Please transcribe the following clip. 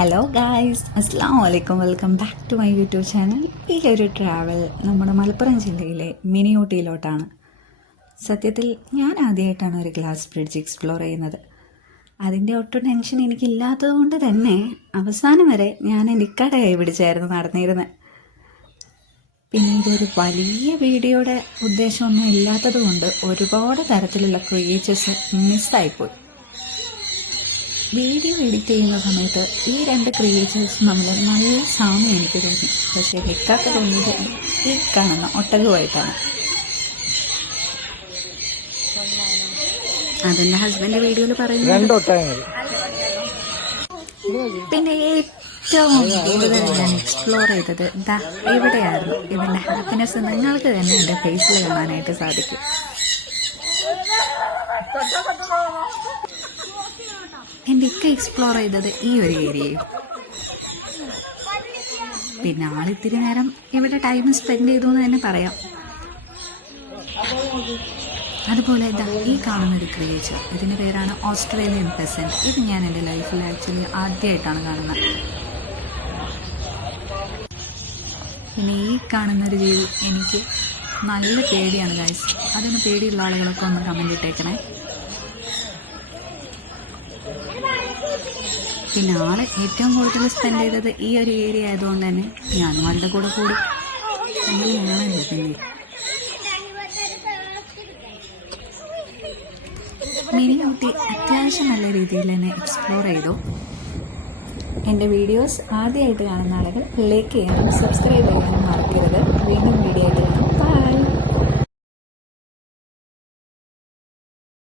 Hello guys, അസ്സാം വലൈക്കും. Welcome back to my YouTube channel. ഈ ഒരു ട്രാവൽ നമ്മുടെ മലപ്പുറം ജില്ലയിലെ മിനി ഊട്ടിയിലോട്ടാണ്. സത്യത്തിൽ ഞാൻ ആദ്യമായിട്ടാണ് ഒരു ഗ്ലാസ് ബ്രിഡ്ജ് എക്സ്പ്ലോർ ചെയ്യുന്നത്. അതിൻ്റെ ഒട്ടും ടെൻഷൻ എനിക്കില്ലാത്തത് കൊണ്ട് തന്നെ അവസാനം വരെ ഞാൻ എൻ്റെ ഇക്കയുടെ കൈ പിടിച്ചായിരുന്നു നടന്നിരുന്നത്. പിന്നെ ഇതൊരു വലിയ വീഡിയോയുടെ ഉദ്ദേശമൊന്നും ഇല്ലാത്തത് കൊണ്ട് ഒരുപാട് തരത്തിലുള്ള ക്രിയേച്ചേഴ്സ് മിസ്സായിപ്പോയി. വീഡിയോ എഡിറ്റ് ചെയ്യുന്ന സമയത്ത് ഈ രണ്ട് ക്രിയേച്ചേഴ്സ് തമ്മിൽ നല്ല സാമ്യം എനിക്ക് തോന്നി. പക്ഷേ ഇക്കാക്ക് തോന്നിയത് ഈ കാണുന്ന ഒട്ടകമായിട്ടാണ്. അതെൻ്റെ ഹസ്ബൻഡ് വീഡിയോയിൽ പറയുന്നത്. പിന്നെ ഏറ്റവും കൂടുതൽ ഞാൻ എക്സ്പ്ലോർ ചെയ്തത് ഇവിടെയായിരുന്നു. ഇതിൻ്റെ ഹാപ്പിനെസ് നിങ്ങൾക്ക് തന്നെ എൻ്റെ ഫേസിൽ കാണാനായിട്ട് സാധിക്കും. എൻ്റെ ഇക്ക എക്സ്പ്ലോർ ചെയ്തത് ഈ ഒരു ഏരിയയും. പിന്നെ ആളിത്തിരി നേരം ഇവിടെ ടൈം സ്പെൻഡ് ചെയ്തു എന്ന് തന്നെ പറയാം. അതുപോലെ ഈ കാണുന്നൊരു ക്രിയേച്ചർ, ഇതിൻ്റെ പേരാണ് ഓസ്ട്രേലിയൻ പെസന്റ്. ഇത് ഞാൻ എൻ്റെ ലൈഫിൽ ആക്ച്വലി ആദ്യമായിട്ടാണ് കാണുന്നത്. പിന്നെ ഈ കാണുന്നൊരു ജീവി എനിക്ക് നല്ല പേടിയാണ് ഗൈസ്. അതിന് പേടിയുള്ള ആളുകളൊക്കെ ഒന്ന് കമൻ്റ് ഇട്ടേക്കണേ. പിന്നെ ആള് ഏറ്റവും കൂടുതൽ സ്പെൻഡ് ചെയ്തത് ഈ ഒരു ഏരിയ ആയതുകൊണ്ട് തന്നെ ഞാനും ആളുടെ കൂടെ കൂടി. അങ്ങനെയാണല്ലോ. പിന്നെ മിനി ഊട്ടി അത്യാവശ്യം നല്ല രീതിയിൽ തന്നെ എക്സ്പ്ലോർ ചെയ്തു. എൻ്റെ വീഡിയോസ് ആദ്യമായിട്ട് കാണുന്ന ആളുകൾ ലൈക്ക് ചെയ്യാനും സബ്സ്ക്രൈബ് ചെയ്യാനും മറക്കരുത്. വീണ്ടും വീഡിയോ ആയിട്ട്